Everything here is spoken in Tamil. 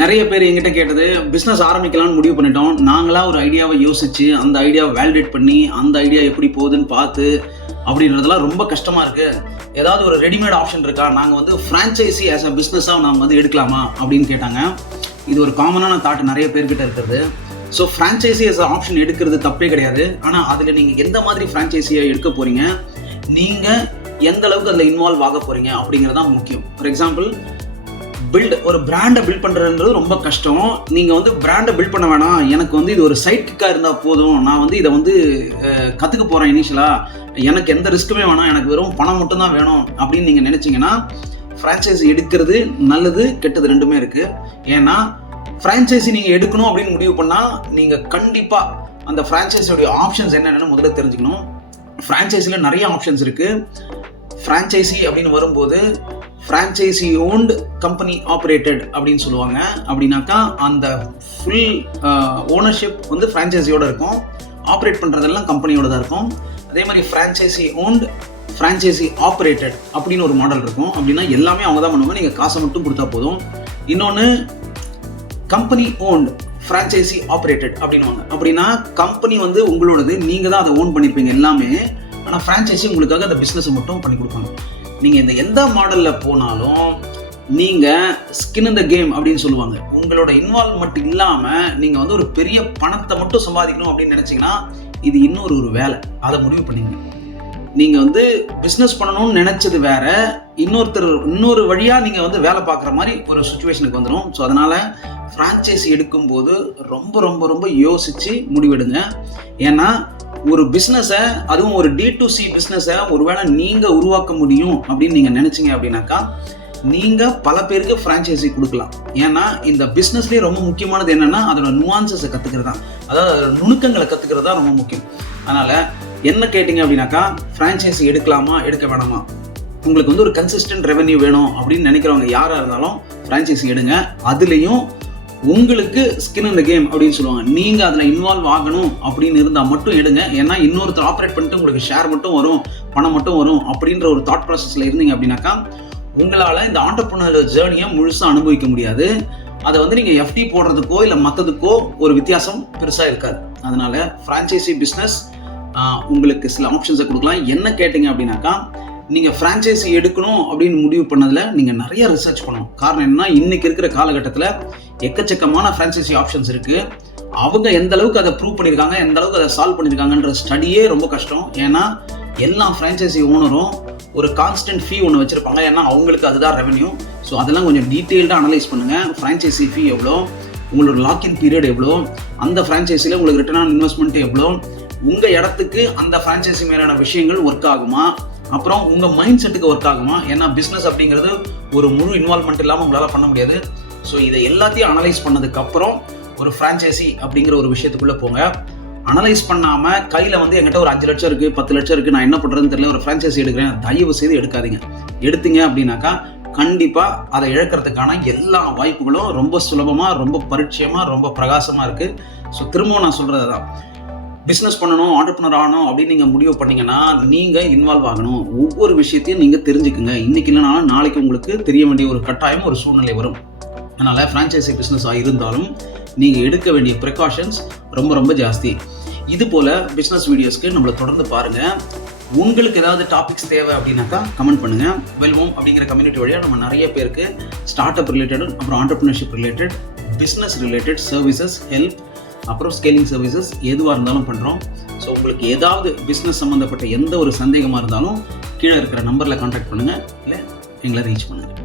நிறைய பேர் எங்கிட்ட கேட்டது, பிஸ்னஸ் ஆரம்பிக்கலாம்னு முடிவு பண்ணிட்டோம். நாங்களா ஒரு ஐடியாவை யோசிச்சு, அந்த ஐடியாவை வேலிடேட் பண்ணி, அந்த ஐடியா எப்படி போகுதுன்னு பார்த்து அப்படின்றதெல்லாம் ரொம்ப கஷ்டமாக இருக்குது. ஏதாவது ஒரு ரெடிமேட் ஆப்ஷன் இருக்கா? நாங்கள் வந்து ஃப்ரான்ச்சைசி ஆஸ் அ பிஸ்னஸாக நாம் வந்து எடுக்கலாமா அப்படின்னு கேட்டாங்க. இது ஒரு காமனான தாட் நிறைய பேர்கிட்ட இருக்கிறது. So franchisee as a option எடுக்கிறது தப்பே கிடையாது. ஆனால் அதில் நீங்கள் எந்த மாதிரி ஃப்ரான்ச்சைசியை எடுக்க போகிறீங்க, நீங்கள் எந்த அளவுக்கு அதில் இன்வால்வ் ஆக போகிறீங்க அப்படிங்கிறது தான் முக்கியம். ஃபார் எக்ஸாம்பிள், ஒரு பிராண்டை பில்ட் பண்ணுறதுன்றது ரொம்ப கஷ்டம். நீங்கள் வந்து பிராண்டை பில்ட் பண்ண வேணாம், எனக்கு வந்து இது ஒரு சைட் கிக்காக இருந்தால் போதும், நான் வந்து இதை வந்து கற்றுக்க போகிறேன் இனிஷியலாக, எனக்கு எந்த ரிஸ்க்குமே வேணாம், எனக்கு வெறும் பணம் மட்டும்தான் வேணும் அப்படின்னு நீங்கள் நினச்சிங்கன்னா ஃப்ரான்ச்சைசி எடுக்கிறது நல்லது கெட்டது ரெண்டுமே இருக்குது. ஏன்னா ஃப்ரான்ச்சைசி நீங்கள் எடுக்கணும் அப்படின்னு முடிவு பண்ணால் நீங்கள் கண்டிப்பாக அந்த ஃப்ரான்ச்சைஸியோடைய ஆப்ஷன்ஸ் என்னென்னு முதல்ல தெரிஞ்சுக்கணும். ஃப்ரான்ச்சைஸில் நிறைய ஆப்ஷன்ஸ் இருக்குது. ஃப்ரான்ச்சைசி அப்படின்னு வரும்போது ஃப்ரான்ச்சைசி ஓன்டு கம்பெனி ஆப்ரேட்டட் அப்படின்னு சொல்லுவாங்க. அப்படின்னாக்கா அந்த ஃபுல் ஓனர்ஷிப் வந்து ஃப்ரான்ச்சைசியோடு இருக்கும், ஆப்ரேட் பண்ணுறதெல்லாம் கம்பெனியோட தான் இருக்கும். அதே மாதிரி ஃப்ரான்ச்சைசி ஓன்டு ஃப்ரான்ச்சைசி ஆப்ரேட்டட் அப்படின்னு ஒரு மாடல் இருக்கும். அப்படின்னா எல்லாமே அவங்க தான் பண்ணுவாங்க, நீங்கள் காசை மட்டும் கொடுத்தா போதும். இன்னொன்று கம்பெனி ஓன்டு ஃப்ரான்ச்சைசி ஆப்ரேட்டட் அப்படின்வாங்க. அப்படின்னா கம்பெனி வந்து உங்களோடது, நீங்கள் தான் அதை ஓன் பண்ணியிருப்பீங்க எல்லாமே, ஆனால் ஃப்ரான்ச்சைசி உங்களுக்காக அந்த பிஸ்னஸை மட்டும் பண்ணி கொடுப்பாங்க. நீங்கள் இந்த எந்த மாடலில் போனாலும் நீங்கள் ஸ்கின் இன் த கேம் அப்படின்னு சொல்லுவாங்க. உங்களோட இன்வால்வ்மெண்ட் இல்லாமல் நீங்கள் வந்து ஒரு பெரிய பணத்தை மட்டும் சம்பாதிக்கணும் அப்படின்னு நினச்சிங்கன்னா இது இன்னொரு வேலை. அதை முடிவு பண்ணிங்க. நீங்கள் வந்து பிஸ்னஸ் பண்ணணும்னு நினச்சது வேற, இன்னொரு வழியாக நீங்கள் வந்து வேலை பார்க்குற மாதிரி ஒரு சுச்சுவேஷனுக்கு வந்துடும். ஸோ அதனால் ஃப்ரான்ச்சைசி எடுக்கும்போது ரொம்ப ரொம்ப ரொம்ப யோசித்து முடிவெடுங்க. ஏன்னா ஒரு பிஸ்னஸை, அதுவும் ஒரு D2C பிஸ்னஸை ஒருவேளை நீங்கள் உருவாக்க முடியும் அப்படின்னு நீங்கள் நினச்சிங்க அப்படின்னாக்கா நீங்கள் பல பேருக்கு ஃப்ரான்ச்சைசி கொடுக்கலாம். ஏன்னா இந்த பிஸ்னஸ்லேயே ரொம்ப முக்கியமானது என்னென்னா அதோட நுவான்சஸை கற்றுக்கிறது தான், அதாவது அதோட நுணுக்கங்களை கற்றுக்கிறது தான் ரொம்ப முக்கியம். அதனால் என்ன கேட்டிங்க அப்படின்னாக்கா, ஃப்ரான்ச்சைசி எடுக்கலாமா எடுக்க வேணாமா, உங்களுக்கு வந்து ஒரு கன்சிஸ்டன்ட் ரெவென்யூ வேணும் அப்படின்னு நினைக்கிறவங்க யாராக இருந்தாலும் ஃப்ரான்ச்சைசி எடுங்க. அதுலேயும் உங்களுக்கு ஸ்கின் இன் த கேம் அப்படின்னு சொல்லுவாங்க, நீங்கள் அதில் இன்வால்வ் ஆகணும் அப்படின்னு இருந்தால் மட்டும் எடுங்க. ஏன்னா இன்னொருத்தர் ஆப்ரேட் பண்ணிட்டு உங்களுக்கு ஷேர் மட்டும் வரும், பணம் மட்டும் வரும் அப்படின்ற ஒரு தாட் ப்ராசஸில் இருந்தீங்க அப்படின்னாக்கா உங்களால் இந்த ஆண்டர்ப்ரனர் ஜேர்னியை முழுசாக அனுபவிக்க முடியாது. அதை வந்து நீங்கள் FD போடுறதுக்கோ இல்லை மற்றதுக்கோ ஒரு வித்தியாசம் பெருசாக இருக்காது. அதனால் ஃப்ரான்ச்சைசி பிஸ்னஸ் உங்களுக்கு சில ஆப்ஷன்ஸை கொடுக்கலாம். என்ன கேட்டிங்க அப்படின்னாக்கா, நீங்கள் ஃப்ரான்ச்சைசி எடுக்கணும் அப்படின்னு முடிவு பண்ணதில் நீங்கள் நிறைய ரிசர்ச் பண்ணணும். காரணம் என்னன்னா, இன்றைக்கி இருக்கிற காலகட்டத்தில் எக்கச்சக்கமான ஃப்ரான்ச்சைசி ஆப்ஷன்ஸ் இருக்குது. அவங்க எந்த அளவுக்கு அதை ப்ரூவ் பண்ணியிருக்காங்க, எந்த அளவுக்கு அதை சால்வ் பண்ணியிருக்காங்கன்ற ஸ்டடியே ரொம்ப கஷ்டம். ஏன்னா எல்லா ஃப்ரான்ச்சைசி ஓனரும் ஒரு கான்ஸ்டன்ட் ஃபீ ஒன்று வச்சுருப்பாங்க. ஏன்னா அவங்களுக்கு அதுதான் ரெவென்யூ. ஸோ அதெல்லாம் கொஞ்சம் டீட்டெயில்டாக அனலைஸ் பண்ணுங்கள். ஃப்ரான்ச்சைசி ஃபீ எவ்வளோ, உங்களோட லாக்இன் பீரியட் எவ்வளோ, அந்த ஃப்ரான்ச்சைசியில் உங்களுக்கு ரிட்டர்ன் ஆன் இன்வெஸ்ட்மெண்ட் எவ்வளோ, உங்கள் இடத்துக்கு அந்த ஃப்ரான்ச்சைசி மேலான விஷயங்கள் ஒர்க் ஆகுமா, அப்புறம் உங்கள் மைண்ட் செட்டுக்கு ஒர்க் ஆகுமா. ஏன்னா பிஸ்னஸ் அப்படிங்கிறது ஒரு முழு இன்வால்வ்மெண்ட் இல்லாமல் உங்களால் பண்ண முடியாது. ஸோ இதை எல்லாத்தையும் அனலைஸ் பண்ணதுக்கப்புறம் ஒரு ஃப்ரான்ச்சைசி அப்படிங்கிற ஒரு விஷயத்துக்குள்ளே போங்க. அனலைஸ் பண்ணாமல் கையில் வந்து என்கிட்ட ஒரு 5 லட்சம் இருக்குது, 10 லட்சம் இருக்குது, நான் என்ன பண்ணுறதுன்னு தெரியல, ஒரு ஃப்ரான்ச்சைசி எடுக்கிறேன், தயவு செய்து எடுக்காதீங்க. எடுத்தீங்க அப்படின்னாக்கா கண்டிப்பாக அதை இழக்கிறதுக்கான எல்லா வாய்ப்புகளும் ரொம்ப சுலபமாக, ரொம்ப பரிட்சயமாக, ரொம்ப பிரகாசமாக இருக்குது. ஸோ திரும்பவும் நான் சொல்கிறது தான், பிஸ்னஸ் பண்ணணும், ஆண்டர்ப்ரனர் ஆகணும் அப்படின்னு நீங்கள் முடிவு பண்ணிங்கன்னா நீங்கள் இன்வால்வ் ஆகணும். ஒவ்வொரு விஷயத்தையும் நீங்கள் தெரிஞ்சுக்குங்க. இன்றைக்கி இல்லைனாலும் நாளைக்கு உங்களுக்கு தெரிய வேண்டிய ஒரு கட்டாயம், ஒரு சூழ்நிலை வரும். அதனால் ஃப்ரான்ச்சைசி பிஸ்னஸாக இருந்தாலும் நீங்கள் எடுக்க வேண்டிய ப்ரிகாஷன்ஸ் ரொம்ப ரொம்ப ஜாஸ்தி. இது போல் பிஸ்னஸ் வீடியோஸ்க்கு நம்மளை தொடர்ந்து பாருங்கள். உங்களுக்கு ஏதாவது டாபிக்ஸ் தேவை அப்படின்னாக்கா கமெண்ட் பண்ணுங்கள். வெல்வோம் அப்படிங்கிற கம்யூனிட்டி வழியாக நம்ம நிறைய பேருக்கு ஸ்டார்ட் அப் ரிலேட்டட், அப்புறம் entrepreneurship related, business related services, help, அப்புறம் ஸ்கேலிங் சர்வீசஸ் எதுவாக இருந்தாலும் பண்ணுறோம். ஸோ உங்களுக்கு ஏதாவது பிஸ்னஸ் சம்மந்தப்பட்ட எந்த ஒரு சந்தேகமாக இருந்தாலும் கீழே இருக்கிற நம்பரில் கான்டாக்ட் பண்ணுங்கள், இல்லை எங்களை ரீச் பண்ணுங்கள்.